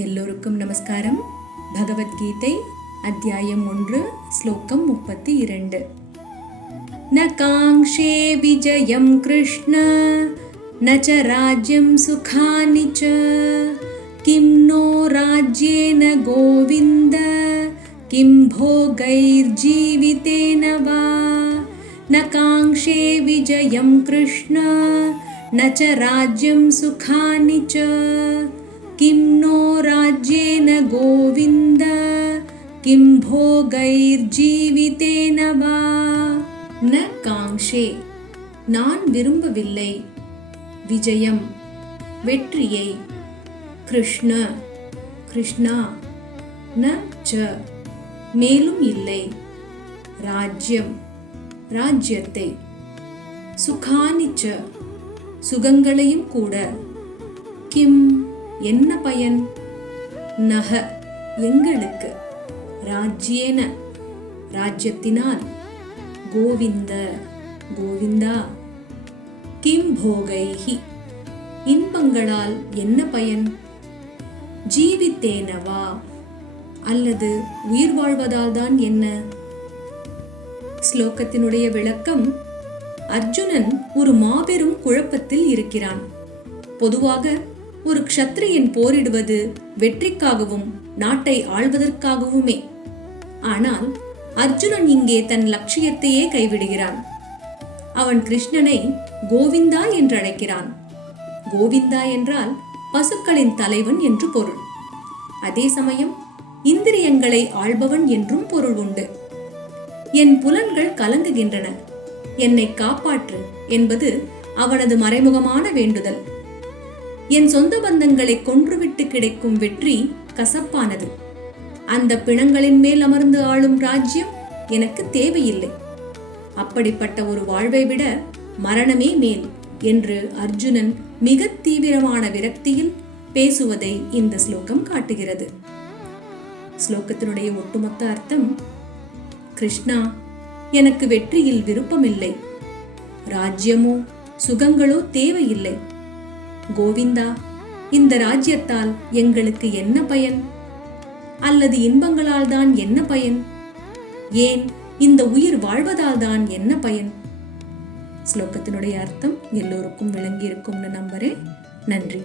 எல்லோருக்கும் நமஸ்காரம். பகவத்கீதை அத்தியாயம் 1 ஸ்லோகம் 32. ந காங்ஷே விஜயம் கிருஷ்ண ந ச ராஜ்யம் சுகானி ச கிம் நோ ராஜ்யேன கோவிந்த கிம் போகைர் ஜீவிதேன வா. ந காங்ஷே விஜயம் கிருஷ்ண ந ச ராஜ்யம் சுகானி ச கிம் நோ ராஜ்யேன கோவிந்த கிம் போகைர் ஜீவிதேன வா. ந காங்ஷே நான் விரும்பவில்லை, விஜயம் வெற்றியை, கிருஷ்ண கிருஷ்ணா, ந ச மேலும் இல்லை, ராஜ்யம் ராஜ்யத்தை, சுகானி ச சுகங்களையும் கூட, கிம் என்ன பயன், நக எங்களுக்கு, ராஜ்யேன ராஜ்யத்தினால், கோவிந்த கோவிந்தா, கிம் போகைஹி இன்பங்களால் என்ன பயன், ஜீவித்தேனவா அல்லது உயிர் வாழ்வதால் தான் என்ன. ஸ்லோகத்தினுடைய விளக்கம்: அர்ஜுனன் ஒரு மாபெரும் குழப்பத்தில் இருக்கிறான். பொதுவாக ஒரு க்ஷத்ரியன் போரிடுவது வெற்றிக்காகவும் நாட்டை ஆள்வதற்காகவுமே. ஆனால் அர்ஜுனன் இங்கே தன் லட்சியத்தையே கைவிடுகிறான். அவன் கிருஷ்ணனை கோவிந்தா என்று அழைக்கிறான். கோவிந்தா என்றால் பசுக்களின் தலைவன் என்று பொருள். அதே சமயம் இந்திரியங்களை ஆள்பவன் என்றும் பொருள் உண்டு. என் புலன்கள் கலங்குகின்றன, என்னை காப்பாற்று என்பது அவனது மறைமுகமான வேண்டுதல். என் சொந்த பந்தங்களை கொன்றுவிட்டு கிடைக்கும் வெற்றி கசப்பானது. அந்த பிணங்களின் மேல் அமர்ந்து ஆளும் ராஜ்யம் எனக்கு தேவையில்லை. அப்படிப்பட்ட ஒரு வாழ்வை விட மரணமே மேல் என்று அர்ஜுனன் மிக தீவிரமான விரக்தியில் பேசுவதை இந்த ஸ்லோகம் காட்டுகிறது. ஸ்லோகத்தினுடைய ஒட்டுமொத்த அர்த்தம்: கிருஷ்ணா, எனக்கு வெற்றியில் விருப்பமில்லை, ராஜ்யமோ சுகங்களோ தேவையில்லை. கோவிந்தா, இந்த ராஜ்யத்தால் எங்களுக்கு என்ன பயன், அல்லது இன்பங்களால் தான் என்ன பயன், ஏன் இந்த உயிர் வாழ்வதால் தான் என்ன பயன். ஸ்லோகத்தினுடைய அர்த்தம் எல்லோருக்கும் விளங்கி இருக்கும்னு நம்புறேன். நன்றி.